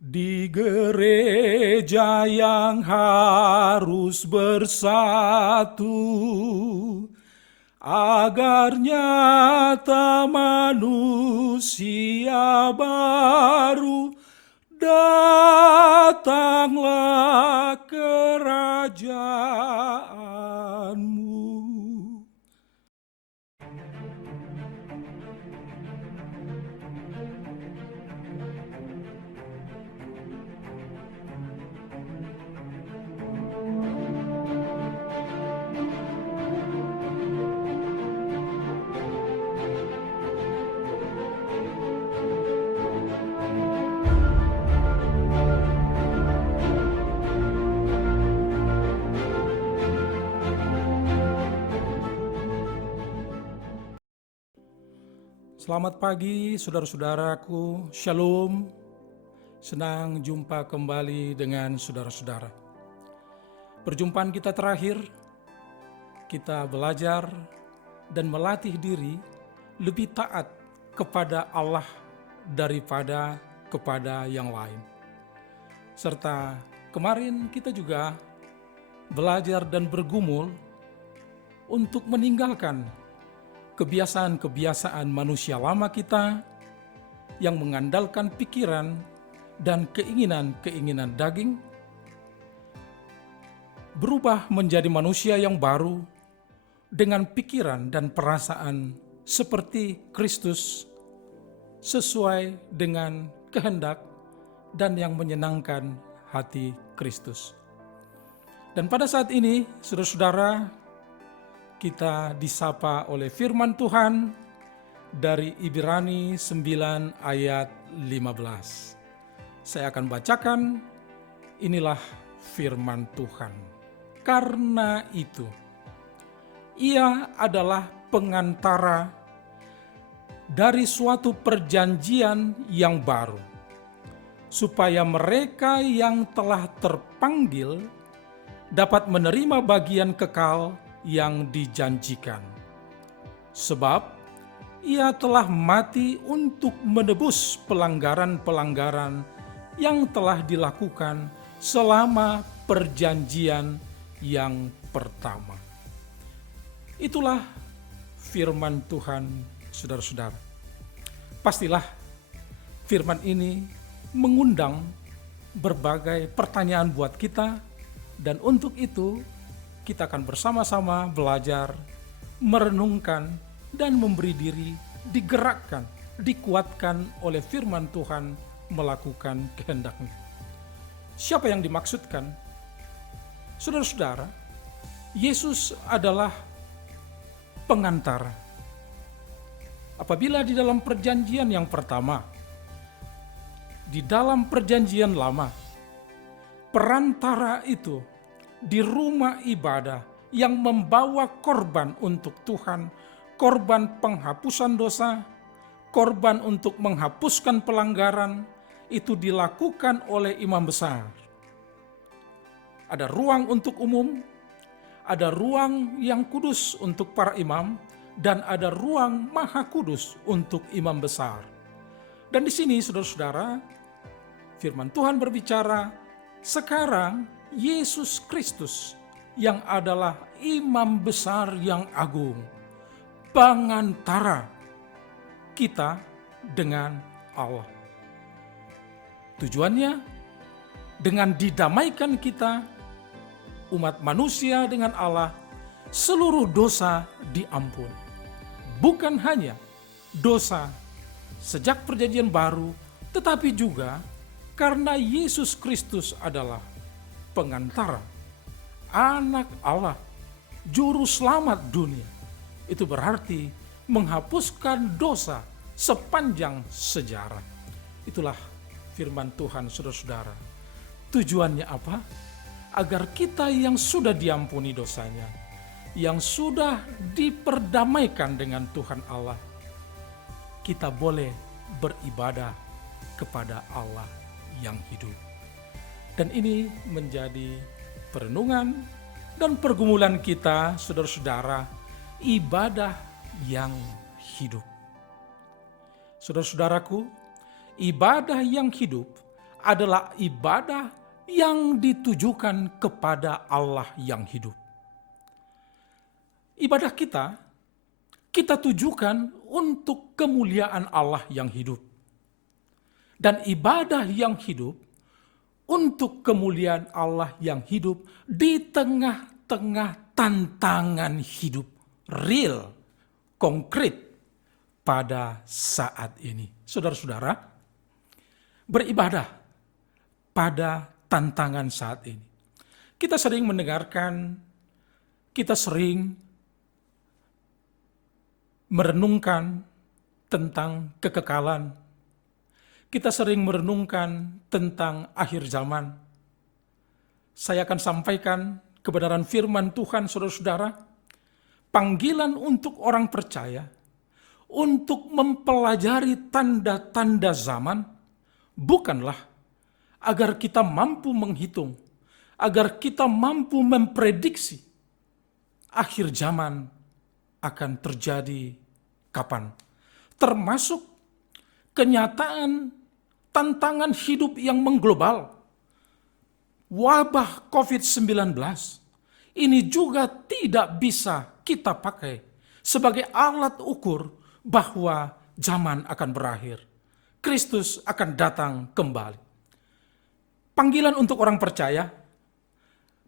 Di gereja yang harus bersatu, agar nyata manusia baru, datanglah kerajaanmu. Selamat pagi saudara-saudaraku, Shalom. Senang jumpa kembali dengan saudara-saudara. Perjumpaan kita terakhir, kita belajar dan melatih diri lebih taat kepada Allah daripada kepada yang lain. Serta kemarin kita juga belajar dan bergumul untuk meninggalkan kebiasaan-kebiasaan manusia lama kita yang mengandalkan pikiran dan keinginan-keinginan daging, berubah menjadi manusia yang baru dengan pikiran dan perasaan seperti Kristus, sesuai dengan kehendak dan yang menyenangkan hati Kristus. Dan pada saat ini, saudara-saudara, kita disapa oleh firman Tuhan dari Ibrani 9 ayat 15. Saya akan bacakan, inilah firman Tuhan. Karena itu, ia adalah pengantara dari suatu perjanjian yang baru, supaya mereka yang telah terpanggil dapat menerima bagian kekal yang dijanjikan. Sebab ia telah mati untuk menebus pelanggaran-pelanggaran yang telah dilakukan selama perjanjian yang pertama. Itulah firman Tuhan, saudara-saudara. Pastilah firman ini mengundang berbagai pertanyaan buat kita, dan untuk itu kita akan bersama-sama belajar, merenungkan, dan memberi diri digerakkan, dikuatkan oleh firman Tuhan melakukan kehendak-Nya. Siapa yang dimaksudkan? Saudara-saudara, Yesus adalah pengantara. Apabila di dalam perjanjian yang pertama, di dalam perjanjian lama, perantara itu di rumah ibadah yang membawa korban untuk Tuhan, korban penghapusan dosa, korban untuk menghapuskan pelanggaran, itu dilakukan oleh imam besar. Ada ruang untuk umum, ada ruang yang kudus untuk para imam, dan ada ruang maha kudus untuk imam besar. Dan di sini saudara-saudara, firman Tuhan berbicara, sekarang Yesus Kristus yang adalah imam besar yang agung, pengantara kita dengan Allah. Tujuannya dengan didamaikan kita, umat manusia dengan Allah, seluruh dosa diampuni. Bukan hanya dosa sejak perjanjian baru, tetapi juga karena Yesus Kristus adalah pengantara, anak Allah, juru selamat dunia. Itu berarti menghapuskan dosa sepanjang sejarah. Itulah firman Tuhan, saudara-saudara. Tujuannya apa? Agar kita yang sudah diampuni dosanya, yang sudah diperdamaikan dengan Tuhan Allah, kita boleh beribadah kepada Allah yang hidup. Dan ini menjadi perenungan dan pergumulan kita, saudara-saudara, ibadah yang hidup. Saudara-saudaraku, ibadah yang hidup adalah ibadah yang ditujukan kepada Allah yang hidup. Ibadah kita tujukan untuk kemuliaan Allah yang hidup. Dan ibadah yang hidup untuk kemuliaan Allah yang hidup di tengah-tengah tantangan hidup real, konkret pada saat ini. Saudara-saudara, beribadah pada tantangan saat ini. Kita sering mendengarkan, kita sering merenungkan tentang kekekalan. Kita sering merenungkan tentang akhir zaman. Saya akan sampaikan kebenaran firman Tuhan, saudara-saudara. Panggilan untuk orang percaya untuk mempelajari tanda-tanda zaman bukanlah agar kita mampu menghitung, agar kita mampu memprediksi akhir zaman akan terjadi kapan. Termasuk kenyataan tantangan hidup yang mengglobal. Wabah COVID-19 ini juga tidak bisa kita pakai sebagai alat ukur bahwa zaman akan berakhir. Kristus akan datang kembali. Panggilan untuk orang percaya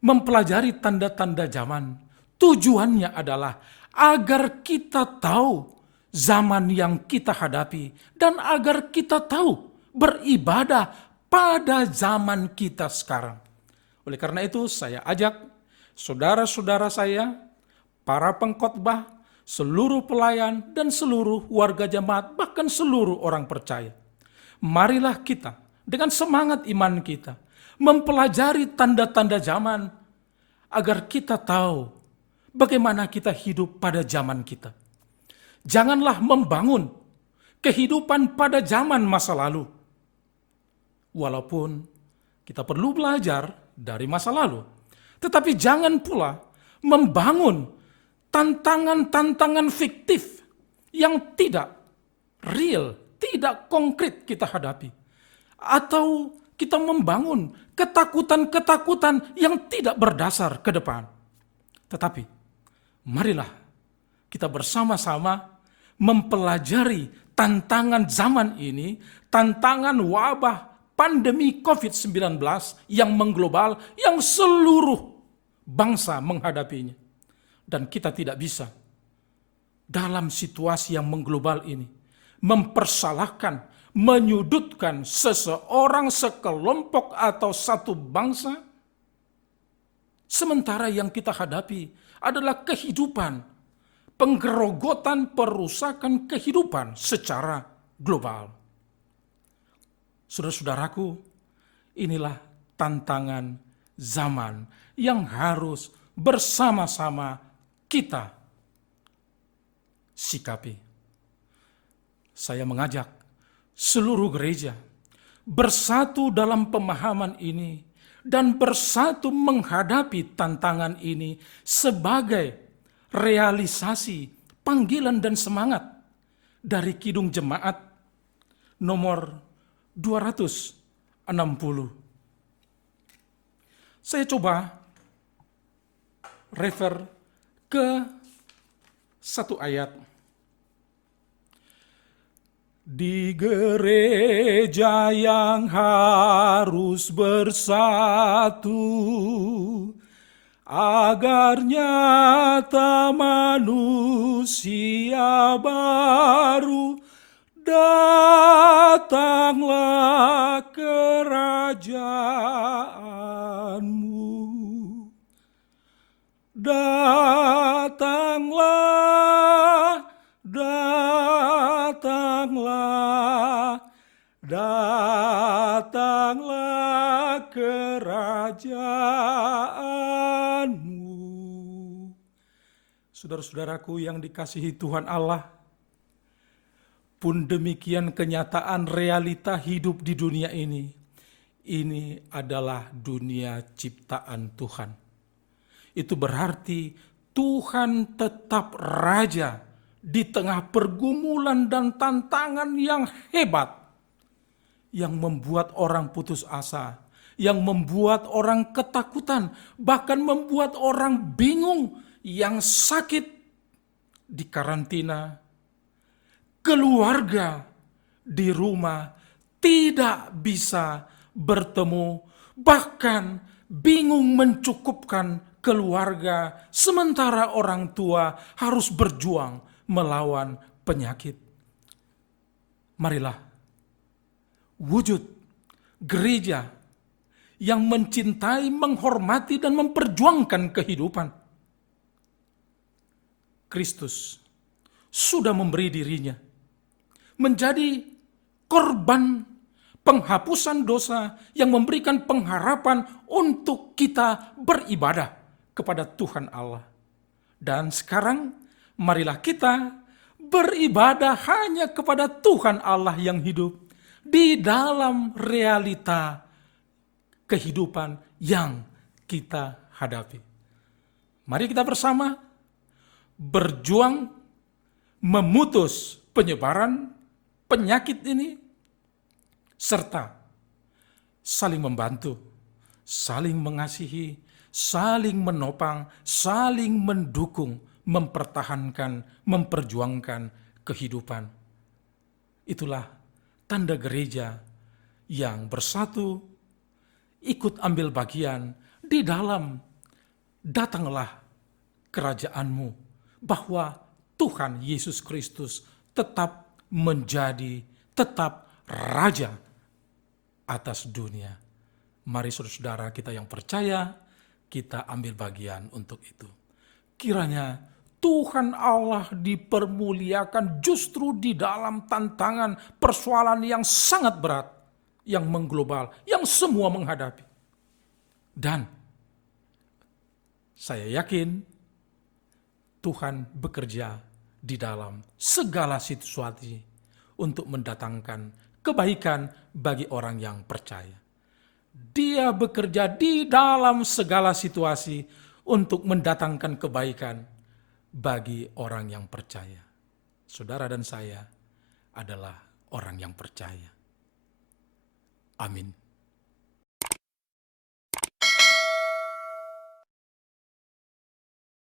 mempelajari tanda-tanda zaman. Tujuannya adalah agar kita tahu zaman yang kita hadapi dan agar kita tahu beribadah pada zaman kita sekarang. Oleh karena itu saya ajak saudara-saudara saya, para pengkhotbah, seluruh pelayan dan seluruh warga jemaat, bahkan seluruh orang percaya. Marilah kita dengan semangat iman kita mempelajari tanda-tanda zaman agar kita tahu bagaimana kita hidup pada zaman kita. Janganlah membangun kehidupan pada zaman masa lalu. Walaupun kita perlu belajar dari masa lalu, tetapi jangan pula membangun tantangan-tantangan fiktif yang tidak real, tidak konkret kita hadapi. Atau kita membangun ketakutan-ketakutan yang tidak berdasar ke depan. Tetapi marilah kita bersama-sama mempelajari tantangan zaman ini, tantangan wabah pandemi COVID-19 yang mengglobal, yang seluruh bangsa menghadapinya. Dan kita tidak bisa dalam situasi yang mengglobal ini mempersalahkan, menyudutkan seseorang, sekelompok atau satu bangsa, sementara yang kita hadapi adalah kehidupan, penggerogotan, perusakan kehidupan secara global. Saudara-saudaraku, inilah tantangan zaman yang harus bersama-sama kita sikapi. Saya mengajak seluruh gereja bersatu dalam pemahaman ini dan bersatu menghadapi tantangan ini sebagai realisasi panggilan dan semangat dari Kidung Jemaat nomor 260. Saya coba refer ke satu ayat. Di gereja yang harus bersatu, agar nyata manusia baru, datanglah kerajaanmu. Datanglah, datanglah, datanglah kerajaanmu. Saudara-saudaraku yang dikasihi Tuhan Allah, pun demikian kenyataan realita hidup di dunia ini adalah dunia ciptaan Tuhan. Itu berarti Tuhan tetap raja di tengah pergumulan dan tantangan yang hebat yang membuat orang putus asa, yang membuat orang ketakutan, bahkan membuat orang bingung, yang sakit di karantina, keluarga di rumah tidak bisa bertemu, bahkan bingung mencukupkan keluarga, sementara orang tua harus berjuang melawan penyakit. Marilah wujud gereja yang mencintai, menghormati, dan memperjuangkan kehidupan. Kristus sudah memberi dirinya menjadi korban penghapusan dosa yang memberikan pengharapan untuk kita beribadah kepada Tuhan Allah. Dan sekarang marilah kita beribadah hanya kepada Tuhan Allah yang hidup di dalam realita kehidupan yang kita hadapi. Mari kita bersama berjuang memutus penyebaran penyakit ini, serta saling membantu, saling mengasihi, saling menopang, saling mendukung, mempertahankan, memperjuangkan kehidupan. Itulah tanda gereja yang bersatu, ikut ambil bagian di dalam datanglah kerajaanmu, bahwa Tuhan Yesus Kristus tetap menjadi, tetap Raja atas dunia. Mari saudara-saudara kita yang percaya, kita ambil bagian untuk itu. Kiranya Tuhan Allah dipermuliakan justru di dalam tantangan persoalan yang sangat berat, yang mengglobal, yang semua menghadapi. Dan saya yakin Tuhan bekerja di dalam segala situasi untuk mendatangkan kebaikan bagi orang yang percaya. Dia bekerja di dalam segala situasi untuk mendatangkan kebaikan bagi orang yang percaya. Saudara dan saya adalah orang yang percaya. Amin.